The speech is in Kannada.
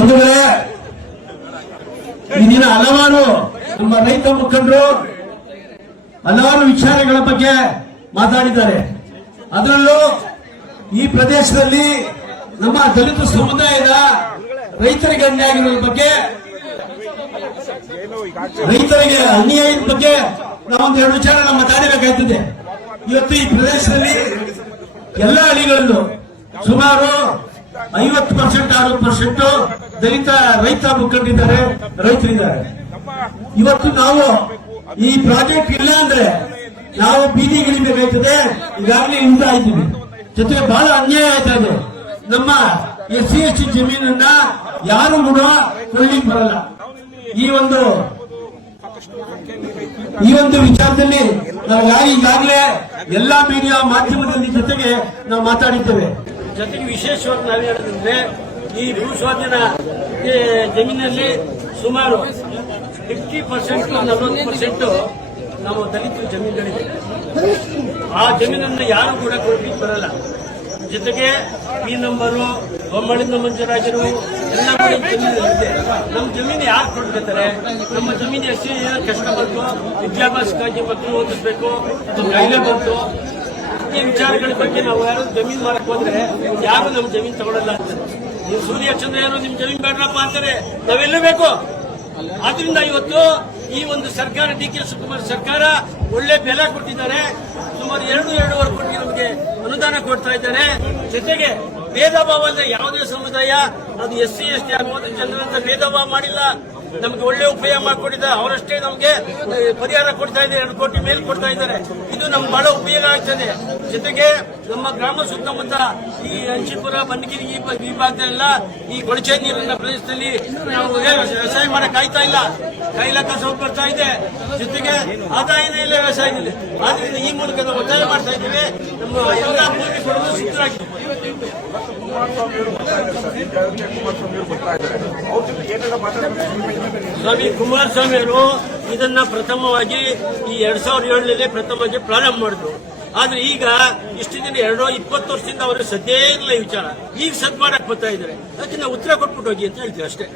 ಬಂಧುಗಳೇ, ಈ ದಿನ ಹಲವಾರು ನಮ್ಮ ರೈತ ಮುಖಂಡರು ಹಲವಾರು ವಿಚಾರಗಳ ಬಗ್ಗೆ ಮಾತಾಡಿದ್ದಾರೆ. ಅದರಲ್ಲೂ ಈ ಪ್ರದೇಶದಲ್ಲಿ ನಮ್ಮ ದಲಿತ ಸಮುದಾಯದ ರೈತರಿಗೆ ಅನ್ಯಾಯ ಆಗಿರೋದ್ರ ಬಗ್ಗೆ, ರೈತರಿಗೆ ಅನ್ಯಾಯದ ಬಗ್ಗೆ ನಾವೊಂದು ಎರಡು ವಿಚಾರ ಮಾತಾಡಬೇಕಾಗ್ತದೆ. ಇವತ್ತು ಈ ಪ್ರದೇಶದಲ್ಲಿ ಎಲ್ಲ ಹಳ್ಳಿಗಳಲ್ಲೂ ಸುಮಾರು 50% 60% ದಲಿತ ರೈತ ಮುಖಂಡರಿದ್ದಾರೆ, ರೈತರಿದ್ದಾರೆ. ಇವತ್ತು ನಾವು ಈ ಪ್ರಾಜೆಕ್ಟ್ ಇಲ್ಲ ಅಂದ್ರೆ ನಾವು ಬೀದಿಗಿಳಿಬೇಕಾಗ್ತದೆ. ಈಗಾಗಲೇ ಹಿಂದೆ ಆಯ್ತೀವಿ. ಜೊತೆಗೆ ಬಹಳ ಅನ್ಯಾಯ ಆಯ್ತಾ ಇದೆ. ನಮ್ಮ SC/ST ಜಮೀನನ್ನ ಯಾರು ಕೂಡ ಕೊಳ್ಳಿಕ್ ಬರಲ್ಲ. ಈ ಒಂದು ವಿಚಾರದಲ್ಲಿ ನಾವು ಈಗಾಗಲೇ ಎಲ್ಲಾ ಮೀಡಿಯಾ ಮಾಧ್ಯಮದಲ್ಲಿ ಜೊತೆಗೆ ನಾವು ಮಾತಾಡಿದ್ದೇವೆ. ಜೊತೆಗೆ ವಿಶೇಷವಾಗಿ ನಾವು ಹೇಳೋದಂದ್ರೆ ಈ ಭೂ ಸ್ವಾಧೀನ ಜಮೀನಲ್ಲಿ ಸುಮಾರು 50% 40% ನಾವು ದಲಿತರ ಜಮೀನುಗಳಿದೆ. ಆ ಜಮೀನನ್ನು ಯಾರು ಕೂಡ ಕೊಡ್ಲಿಕ್ಕೆ ಬರಲ್ಲ. ಜೊತೆಗೆ ಈ ನಂಬರು ಬೊಮ್ಮಳಿಂದ ಮಂಜುರಾಜರು ಎಲ್ಲ ಜಮೀನಿದೆ. ನಮ್ಮ ಜಮೀನು ಯಾರು ಕೊಡ್ಬೇಕಾರೆ? ನಮ್ಮ ಜಮೀನು ಎಷ್ಟು ಕಷ್ಟ ಬಂತು, ವಿದ್ಯಾಭ್ಯಾಸಕ್ಕಾಗಿ ಮಕ್ಕಳು ಓದಿಸ್ಬೇಕು, ಕಾಯಿಲೆ ಬಂತು. ಈ ವಿಚಾರಗಳ ಬಗ್ಗೆ ನಾವು ಯಾರು ಜಮೀನು ಮಾಡಕ್ ಹೋದ್ರೆ ಯಾರು ನಮ್ಮ ಜಮೀನು ತಗೊಳ್ಳಲ್ಲ ಅಂತಾರೆ. ನೀವು ಸೂರ್ಯಚಂದ್ರ ಯಾರು ನಿಮ್ ಜಮೀನು ಬೇಡ್ರಪ್ಪ ಅಂತಾರೆ, ನಾವೆಲ್ಲ ಬೇಕು. ಆದ್ರಿಂದ ಇವತ್ತು ಈ ಒಂದು ಸರ್ಕಾರ DK ಶಿವಕುಮಾರ್ ಸರ್ಕಾರ ಒಳ್ಳೆ ಬೆಲೆ ಕೊಟ್ಟಿದ್ದಾರೆ. ಸುಮಾರು 2.5 ಕೋಟಿ ನಮಗೆ ಅನುದಾನ ಕೊಡ್ತಾ ಇದ್ದಾರೆ. ಜೊತೆಗೆ ಭೇದ ಭಾವ ಅಂದ್ರೆ ಯಾವುದೇ ಸಮುದಾಯ, ಅದು SC/ST ಆಗ್ಬೋದು, ಜನರಂತ ಭೇದ ಭಾವ ಮಾಡಿಲ್ಲ. ನಮ್ಗೆ ಒಳ್ಳೆ ಉಪಯೋಗ ಮಾಡಿಕೊಟ್ಟಿದ್ದಾರೆ. ಅವರಷ್ಟೇ ನಮ್ಗೆ ಪರಿಹಾರ ಕೊಡ್ತಾ ಇದ್ದಾರೆ. 2 ಕೋಟಿ ಮೇಲೆ ಕೊಡ್ತಾ ಇದ್ದಾರೆ. ಇದು ನಮ್ಗೆ ಬಹಳ ಉಪಯೋಗ ಆಗ್ತದೆ. ಜೊತೆಗೆ ನಮ್ಮ ಗ್ರಾಮ ಸುತ್ತಮುತ್ತ ಈ ಅಂಚಿಪುರ ಬನ್ನಗಿರಿ ಈ ಭಾಗದಲ್ಲೆಲ್ಲ ಈ ಕೊಳಚೆ ನೀರಿನ ಪ್ರದೇಶದಲ್ಲಿ ನಾವು ವ್ಯವಸಾಯ ಮಾಡಕ್ ಆಯ್ತಾ ಇಲ್ಲ. ಕೈಲಕ್ಕ ಸೌಟ್ ಬರ್ತಾ ಇದೆ. ಜೊತೆಗೆ ಆದಾಯನೇ ಇಲ್ಲ ವ್ಯವಸಾಯದಲ್ಲಿ. ಆದ್ರಿಂದ ಈ ಮೂಲಕ ನಾವು ಒತ್ತಾಯ ಮಾಡ್ತಾ ಇದ್ದೇವೆ. ನಮ್ಮ ಎಲ್ಲ ಭೂಮಿ ಕೊಡಲು ಸಿದ್ಧರಾಗಿದೆ. ಸ್ವಾಮಿ ಕುಮಾರಸ್ವಾಮಿ ಅವರು ಇದನ್ನ ಪ್ರಥಮವಾಗಿ ಈ 2007ರಲ್ಲಿ ಪ್ರಥಮವಾಗಿ ಪ್ರಾರಂಭ ಮಾಡಿದ್ರು. ಆದ್ರೆ ಈಗ ಇಷ್ಟು ದಿನ 20 ವರ್ಷದಿಂದ ಅವರು ಸದ್ದೇ ಇರಲಿಲ್ಲ ಈ ವಿಚಾರ. ಈಗ ಸದ್ ಮಾಡಕ್ ಬರ್ತಾ ಇದ್ದಾರೆ. ಅದಕ್ಕೆ ನಾವು ಉತ್ತರ ಕೊಟ್ಬಿಟ್ಟು ಹೋಗಿ ಅಂತ ಹೇಳ್ತೀವಿ ಅಷ್ಟೇ.